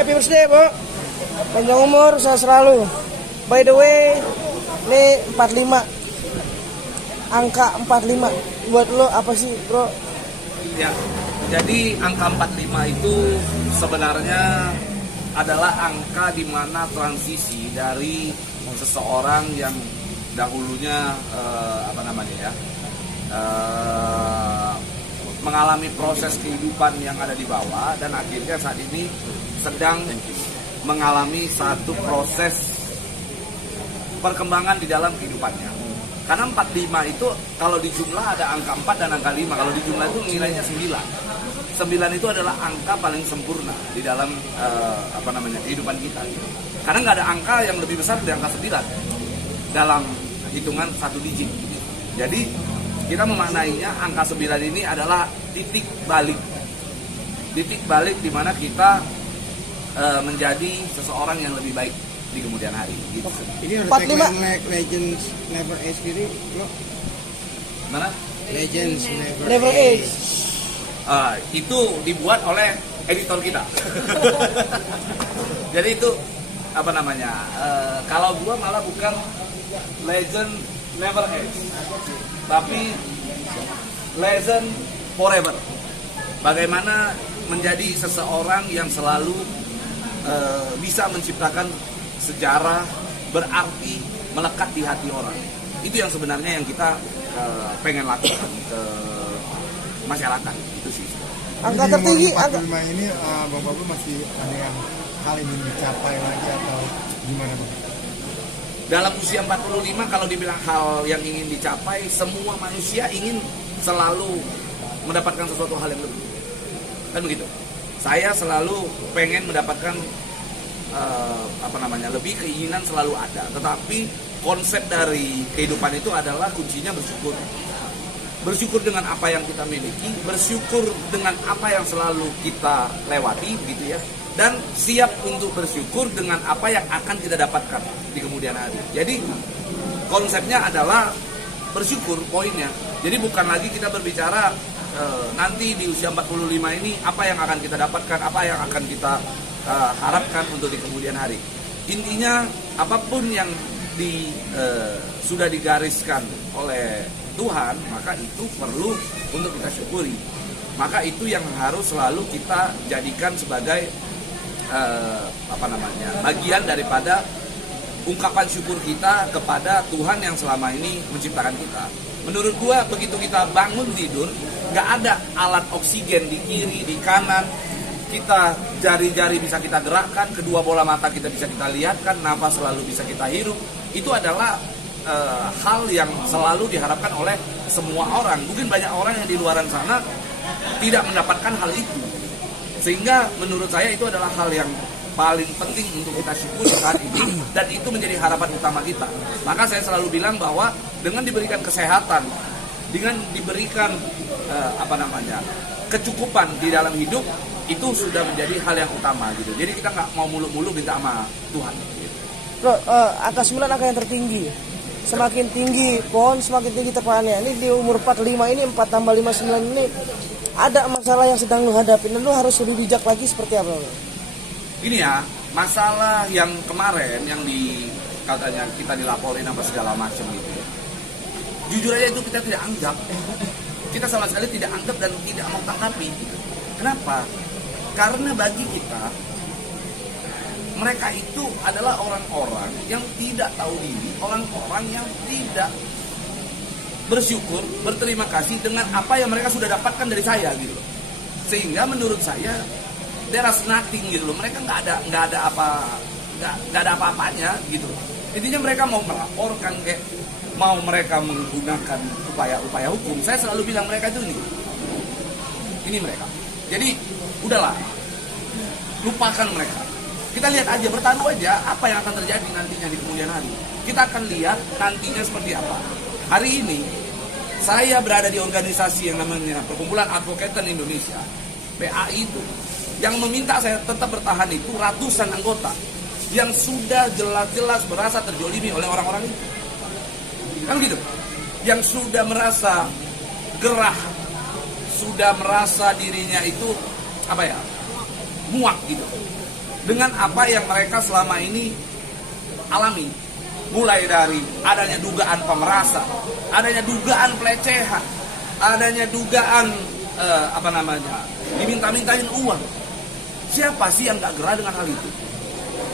happy birthday, Bu. Panjang umur, sehat selalu. By the way, ini 45. Angka 45 buat lo apa sih, Bro? Ya, jadi angka 45 itu sebenarnya adalah angka di mana transisi dari seseorang yang dahulunya mengalami proses kehidupan yang ada di bawah dan akhirnya saat ini sedang mengalami satu proses perkembangan di dalam kehidupannya. Karena 45 itu kalau di jumlah ada angka 4 dan angka 5. Kalau di jumlah itu nilainya 9. 9 itu adalah angka paling sempurna di dalam kehidupan kita. Karena nggak ada angka yang lebih besar dari angka 9 dalam hitungan satu digit. Jadi kita memaknainya angka 9 ini adalah titik balik. Titik balik di mana kita menjadi seseorang yang lebih baik di kemudian hari. Gitu. Ini ada tagline Legends Never Age gitu, Bro. Mana? Legends Never Age. Itu dibuat oleh editor kita. Jadi itu kalau gua malah bukan Legend Never Age, tapi Legend Forever. Bagaimana menjadi seseorang yang selalu bisa menciptakan sejarah berarti melekat di hati orang. Itu yang sebenarnya yang kita pengen lakukan ke masyarakat. Itu sih. Angka tertinggi. Angka 45 ini Bang Pablo masih ada yang hal ini dicapai lagi atau gimana, Bang? Dalam usia 45 kalau dibilang hal yang ingin dicapai, semua manusia ingin selalu mendapatkan sesuatu hal yang lebih. Kan begitu. Saya selalu pengen mendapatkan lebih, keinginan selalu ada. Tetapi konsep dari kehidupan itu adalah kuncinya bersyukur. Bersyukur dengan apa yang kita miliki, bersyukur dengan apa yang selalu kita lewati gitu ya. Dan siap untuk bersyukur dengan apa yang akan kita dapatkan di kemudian hari. Jadi konsepnya adalah bersyukur poinnya. Jadi bukan lagi kita berbicara nanti di usia 45 ini apa yang akan kita dapatkan, apa yang akan kita harapkan untuk di kemudian hari. Intinya apapun yang sudah digariskan oleh Tuhan, maka itu perlu untuk kita syukuri. Maka itu yang harus selalu kita jadikan sebagai bagian daripada ungkapan syukur kita kepada Tuhan yang selama ini menciptakan kita. Menurut gua begitu kita bangun tidur, nggak ada alat oksigen di kiri, di kanan, kita jari-jari bisa kita gerakkan, kedua bola mata kita bisa kita lihatkan, nafas selalu bisa kita hirup. Itu adalah hal yang selalu diharapkan oleh semua orang. Mungkin banyak orang yang di luaran sana tidak mendapatkan hal itu. Sehingga menurut saya itu adalah hal yang paling penting untuk kita syukuri saat ini, dan itu menjadi harapan utama kita. Maka saya selalu bilang bahwa dengan diberikan kesehatan, dengan diberikan kecukupan di dalam hidup, itu sudah menjadi hal yang utama gitu. Jadi kita nggak mau mulu-mulu minta sama Tuhan gitu. Bro, angka 9 angka yang tertinggi. Semakin tinggi pohon, semakin tinggi tepaannya. Ini di umur 45 ini, 4 tambah 5, 9 ini, ada masalah yang sedang lu hadapi, dan lu harus lebih bijak lagi seperti apa? Ini ya, masalah yang kemarin yang katanya kita dilaporin apa segala macam gitu. Jujur aja itu kita tidak anggap. Kita sama sekali tidak anggap dan tidak mau tanggapi. Kenapa? Karena bagi kita, mereka itu adalah orang-orang yang tidak tahu diri, orang-orang yang tidak bersyukur, berterima kasih dengan apa yang mereka sudah dapatkan dari saya gitu. Sehingga menurut saya there's nothing gitu loh. Mereka nggak ada apa-apanya gitu. Intinya mereka mau melaporkan, kayak mau mereka menggunakan upaya hukum. Saya selalu bilang mereka itu ini mereka. Jadi udahlah, lupakan mereka. Kita lihat aja, bertaruh aja apa yang akan terjadi nantinya di kemudian hari. Kita akan lihat nantinya seperti apa. Hari ini saya berada di organisasi yang namanya Perkumpulan Advokat Indonesia, PAI itu. Yang meminta saya tetap bertahan itu ratusan anggota yang sudah jelas-jelas merasa terjolimi oleh orang-orang itu. Kan gitu. Yang sudah merasa gerah, sudah merasa dirinya itu muak gitu. dengan apa yang mereka selama ini alami. Mulai dari adanya dugaan pemerasan, adanya dugaan pelecehan, adanya dugaan diminta-mintain uang. Siapa sih yang gak gerah dengan hal itu?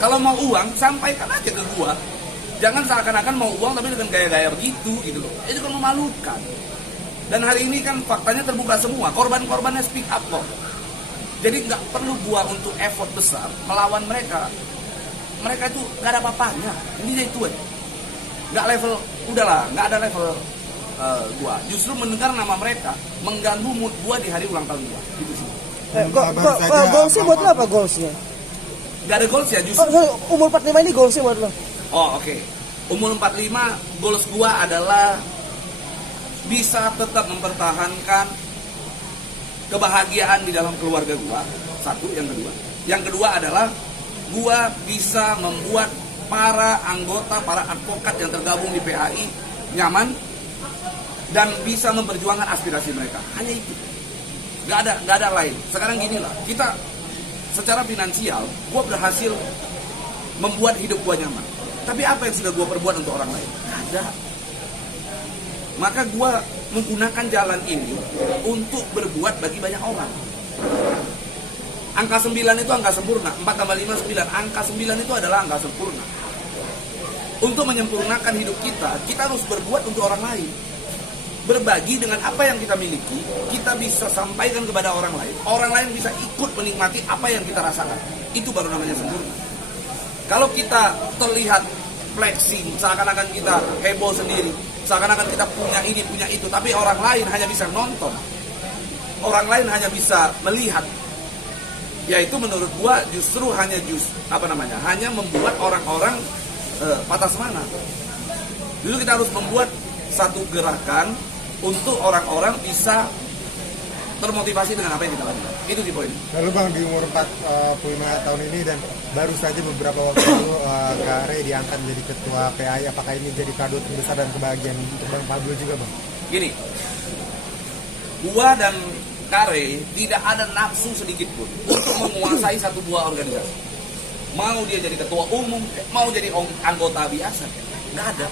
Kalau mau uang, sampaikan aja ke gua. Jangan seakan-akan mau uang tapi dengan gaya-gaya begitu gitu loh. Itu kan memalukan. Dan hari ini kan faktanya terbuka semua, korban-korbannya speak up kok. Jadi nggak perlu gua untuk effort besar melawan mereka. Mereka itu nggak ada apa-apanya. Intinya itu aja. Nggak level, udahlah, nggak ada level gua. Justru mendengar nama mereka mengganggu mood gua di hari ulang tahun gua. Gitu sih. Goalsnya buat lo apa goalsnya? Nggak ada goals ya justru. Umur 45 ini goalsnya buat lo? Oh oke. Umur 45 goals gua adalah bisa tetap mempertahankan kebahagiaan di dalam keluarga gua. Satu, yang kedua. Yang kedua adalah gua bisa membuat para anggota, para advokat yang tergabung di PAI nyaman dan bisa memperjuangkan aspirasi mereka. Hanya itu. Gak ada lain. Sekarang gini lah, kita secara finansial, gua berhasil membuat hidup gua nyaman. Tapi apa yang sudah gua perbuat untuk orang lain? Gak ada. Maka gua menggunakan jalan ini untuk berbuat bagi banyak orang. Angka 9 itu angka sempurna. 4 tambah 5, 9. Angka 9 itu adalah angka sempurna. Untuk menyempurnakan hidup kita harus berbuat untuk orang lain. Berbagi dengan apa yang kita miliki, kita bisa sampaikan kepada orang lain. Orang lain bisa ikut menikmati apa yang kita rasakan. Itu baru namanya sempurna. Kalau kita terlihat flexing, seakan-akan kita heboh sendiri, seakan-akan kita punya ini, punya itu, tapi orang lain hanya bisa nonton, orang lain hanya bisa melihat, ya itu menurut gua justru hanya hanya membuat orang-orang patah semangat. Dulu kita harus membuat satu gerakan untuk orang-orang bisa termotivasi dengan apa yang kita lakukan. Itu sih poin. Lalu Bang, di umur 45 tahun ini dan baru saja beberapa waktu lalu Kak Rey diangkat menjadi ketua PAI, apakah ini jadi kado terbesar dan kebahagiaan untuk Bang Pablo juga, Bang? Gini, gua dan Kak Rey tidak ada nafsu sedikit pun untuk menguasai satu buah organisasi. Mau dia jadi ketua umum, mau jadi anggota biasa, nggak ada.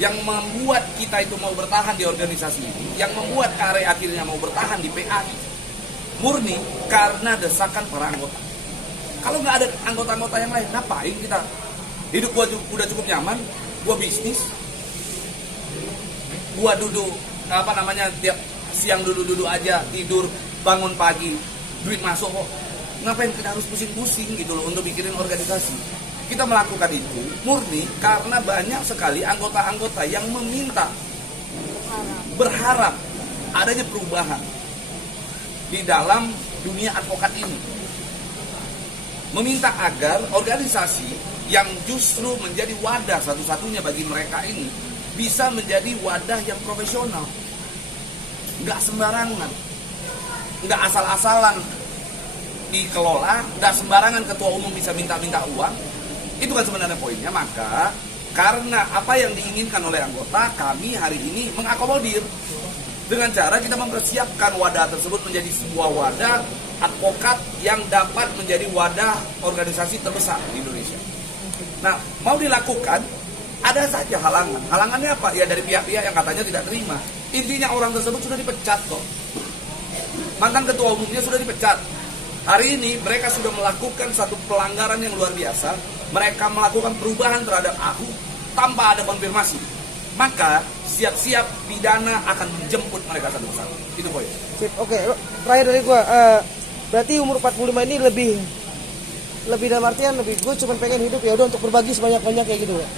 Yang membuat kita itu mau bertahan di organisasi ini, yang membuat Kak Rey akhirnya mau bertahan di PAI, murni karena desakan para anggota. Kalau nggak ada anggota-anggota yang lain, ngapain kita? Hidup gua udah cukup nyaman, gua bisnis, gua duduk tiap siang duduk aja, tidur, bangun pagi, duit masuk kok. Ngapain kita harus pusing-pusing gitu loh untuk bikin organisasi? Kita melakukan itu murni karena banyak sekali anggota-anggota yang meminta, berharap adanya perubahan di dalam dunia advokat ini. Meminta agar organisasi yang justru menjadi wadah satu-satunya bagi mereka ini bisa menjadi wadah yang profesional. Nggak sembarangan, nggak asal-asalan dikelola, nggak sembarangan ketua umum bisa minta-minta uang. Itu kan sebenarnya poinnya. Maka karena apa yang diinginkan oleh anggota, kami hari ini mengakomodir dengan cara kita mempersiapkan wadah tersebut menjadi sebuah wadah advokat yang dapat menjadi wadah organisasi terbesar di Indonesia. Nah, mau dilakukan, ada saja halangan. Halangannya apa? Ya dari pihak-pihak yang katanya tidak terima. Intinya orang tersebut sudah dipecat kok. Mantan ketua umumnya sudah dipecat. Hari ini mereka sudah melakukan satu pelanggaran yang luar biasa. Mereka melakukan perubahan terhadap aku tanpa ada konfirmasi. Maka siap-siap pidana akan menjemput mereka satu-satu. Itu poin. Oke, terakhir dari gua, berarti umur 45 ini lebih dalam artian gue cuma pengen hidup ya udah untuk berbagi sebanyak-banyak kayak gitu ya.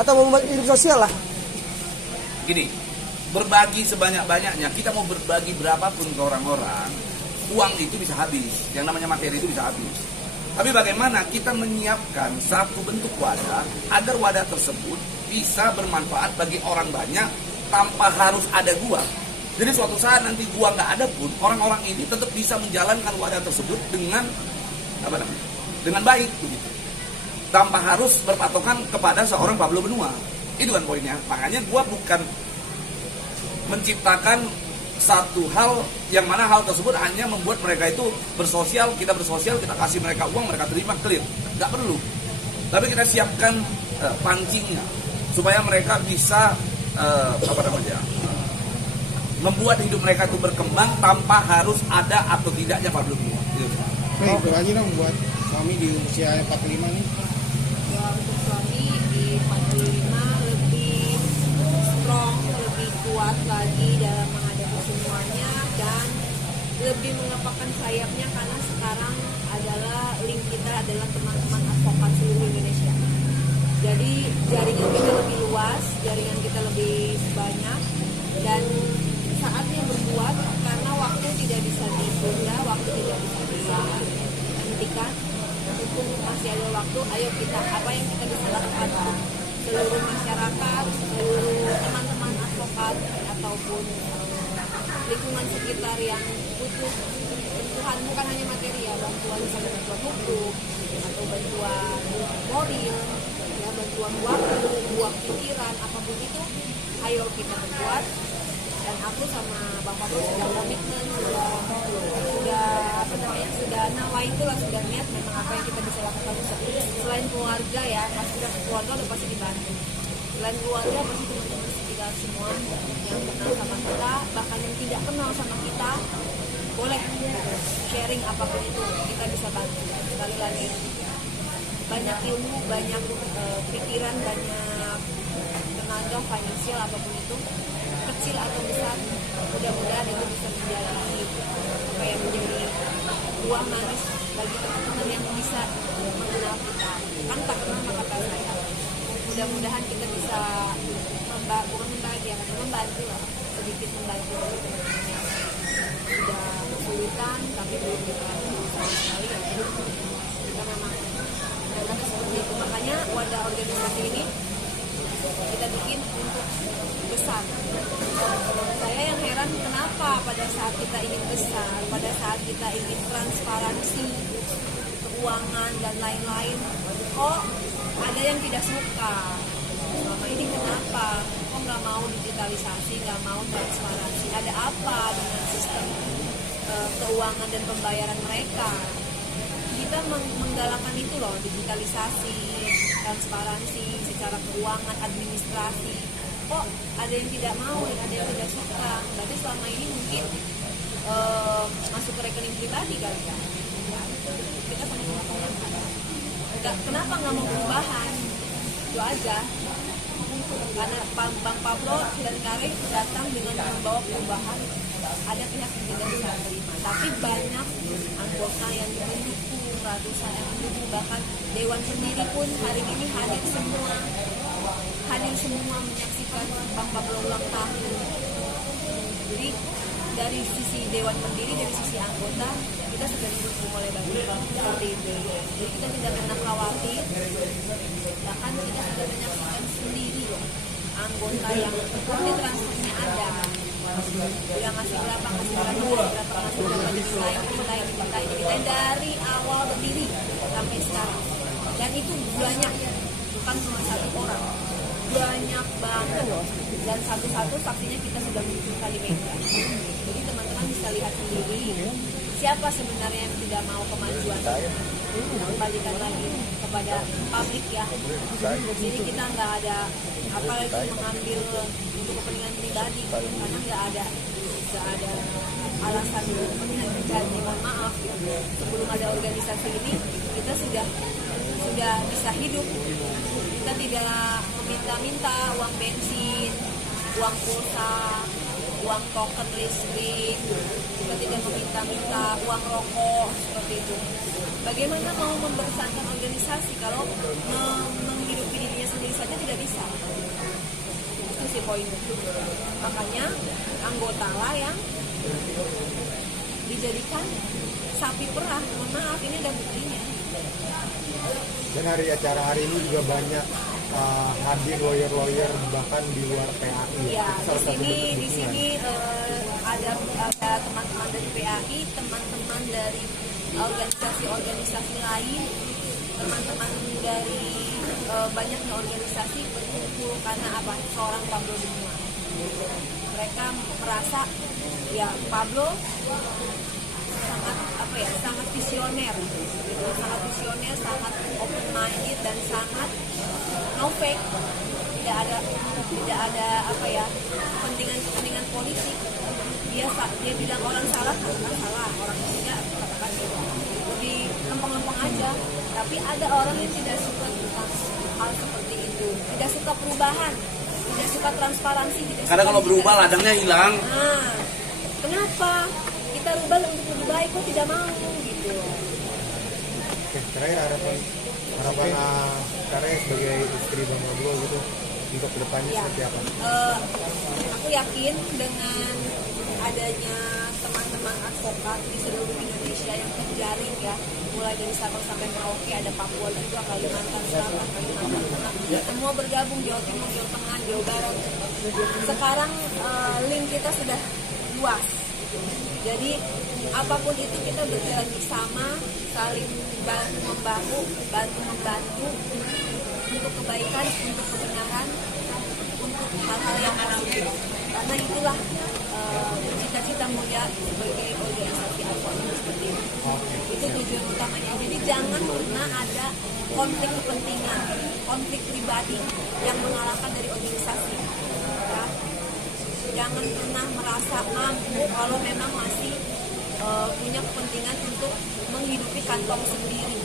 Atau mau hidup sosial lah. Gini, berbagi sebanyak-banyaknya, kita mau berbagi berapapun ke orang-orang, uang itu bisa habis. Yang namanya materi itu bisa habis. Tapi bagaimana kita menyiapkan satu bentuk wadah agar wadah tersebut bisa bermanfaat bagi orang banyak tanpa harus ada gua. Jadi suatu saat nanti gua nggak ada pun, orang-orang ini tetap bisa menjalankan wadah tersebut dengan baik begitu. Tanpa harus berpatokan kepada seorang Pablo Benua. Itu kan poinnya. Makanya gua bukan menciptakan satu hal yang mana hal tersebut hanya membuat mereka itu bersosial, kita kasih mereka uang, mereka terima, clear. Nggak perlu. Tapi kita siapkan pancingnya supaya mereka bisa membuat hidup mereka itu berkembang tanpa harus ada atau tidaknya public reward. Baik, lagi dong buat suami di usia 45 nih. Ya, untuk suami di 45 lebih strong, lebih kuat lagi dalam menghadapi semuanya dan lebih mengepakkan sayapnya karena sekarang adalah link kita adalah teman-teman advokat seluruh Indonesia. Jadi jaringan kita lebih luas, jaringan kita lebih banyak dan saatnya berbuat karena waktu tidak bisa ditunda, waktu tidak bisa dihentikan. Mumpung masih ada waktu, ayo kita apa yang kita bisa lakukan seluruh masyarakat, seluruh teman-teman advokat ataupun lingkungan sekitar yang butuh bantuan bukan hanya materi ya, bantuan misalnya bantuan hukum atau bantuan moral, ya bantuan waktu, buang pikiran apapun itu, ayo kita berbuat. Dan aku sama Bang Pablo sudah komitmen, sudah nawaitulah, sudah niat memang apa yang kita bisa lakukan selain keluarga ya, pasti keluarga udah pasti dibantu. Selain keluarga pasti teman-teman sekitar semua yang kenal sama kita, bahkan yang tidak kenal sama kita, boleh sharing apapun itu, kita bisa bantu. Sekali lagi, banyak ilmu, banyak pikiran, banyak tenaga, finansial apapun itu, kecil atau besar, mudah-mudahan itu bisa menjadi uang manis bagi teman-teman yang bisa mengenal kita. Kan tak kenal maka tak sayang. Mudah-mudahan kita bisa membantu lah, sedikit membantu teman-teman yang sudah kesulitan tapi belum kita sama sekali ya. Kita memang seperti itu, makanya wadah organisasi ini kita bikin untuk besar. Saya yang heran kenapa pada saat kita ingin besar, pada saat kita ingin transparansi keuangan dan lain-lain, kok ada yang tidak suka. Selama ini kenapa? Kok nggak mau digitalisasi, nggak mau transparansi? Ada apa dengan sistem keuangan dan pembayaran mereka? Kita menggalakkan itu loh, digitalisasi, transparansi secara keuangan, administrasi. Kok ada yang tidak mau dan ada yang tidak suka? Berarti selama ini mungkin masuk ke rekening pribadi kali ya. Kita sama-sama mengenal. Kenapa nggak mau perubahan? Itu aja. Karena Bang Pablo dan Karin datang dengan membawa perubahan. Ada pihak yang tidak bisa terima, tapi banyak anggota yang mendukung, ratusan yang mendukung, bahkan Dewan Pendiri pun hari ini hadir semua menyaksikan Bang Pablo ulang tahun. Jadi dari sisi Dewan Pendiri, dari sisi anggota, kita sudah didukung oleh banyak seperti itu. Jadi kita tidak pernah khawatir, bahkan kita sudah menyaksikan sendiri loh anggota yang bukti transfernya ada, udah ngasih berapa dimintain dari awal berdiri sampai sekarang. Dan itu banyak, bukan cuma satu orang, banyak banget loh. Dan satu-satu saksinya kita sudah muncul kali media. Jadi teman-teman bisa lihat sendiri siapa sebenarnya yang tidak mau kemajuan. Kembalikan lagi kepada publik ya. Jadi kita nggak ada apalagi mengambil untuk kepentingan pribadi, karena nggak ada alasan untuk kepentingan pribadi. Mohon maaf, sebelum ada organisasi ini kita sudah bisa hidup. Kita tidak meminta-minta uang bensin, uang pulsa, uang token listrik. Kita tidak meminta-minta uang rokok seperti itu. Bagaimana mau membesarkan organisasi kalau menghidupi dirinya sendiri saja tidak bisa? Itu sih poin. Makanya anggota lah yang dijadikan sapi perah. Mohon maaf, ini ada buktinya. Dan acara hari ini juga banyak hadir lawyer bahkan di luar PAI. Ya, di sini ada teman-teman dari PAI, teman-teman dari organisasi-organisasi lain, teman-teman dari banyaknya organisasi berkumpul karena apa? Seorang Pablo Dunia. mereka merasa ya Pablo sangat sangat visioner gitu, sangat open minded dan sangat no fake, tidak ada kepentingan politik. Dia bilang orang salah, katakan salah, orang tidak, katakan lebih lempeng-lempeng aja. Tapi ada orang yang tidak suka tentang hal seperti itu, tidak suka perubahan, tidak suka transparansi, Karena kalau berubah ladangnya hilang. Nah, kenapa kita rubah untuk lebih baik kok tidak mau gitu. Oke, terakhir harapan Kare sebagai istri Bang Pablo gitu untuk kedepannya Ya. seperti apa? Aku yakin dengan adanya teman-teman advokat di seluruh Indonesia yang terjaring ya, mulai dari Sabang sampai Merauke, ada Papua juga, Kalimantan Selatan, Kalimantan Tengah, semua bergabung, Jawa Timur, Jawa Tengah, Jawa Barat. Sekarang link kita sudah luas. Jadi apapun itu kita berjalan bersama, saling bantu membantu untuk kebaikan, untuk kebenaran, untuk hal-hal yang positif. Karena itulah cita-cita mulia sebagai organisasi advokat seperti ini. Itu tujuan utamanya. Jadi jangan pernah ada konflik kepentingan, konflik pribadi yang mengalahkan dari organisasi. Ya. Jangan pernah merasa mampu kalau memang masih punya kepentingan untuk menghidupi kantong sendiri.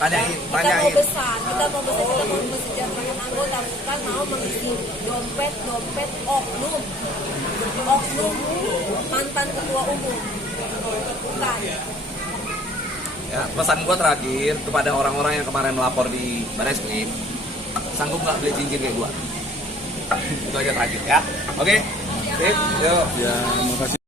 Kita mau besar, kita mau mensejahterakan anggota, bukan mau mengisi dompet oknum mantan ketua umum, bukan. Ya, pesan gua terakhir kepada orang-orang yang kemarin melapor di Barreskrim, sanggup nggak beli cincin kayak gua? Itu aja terakhir ya. Oke, sip, yuk. Ya, makasih.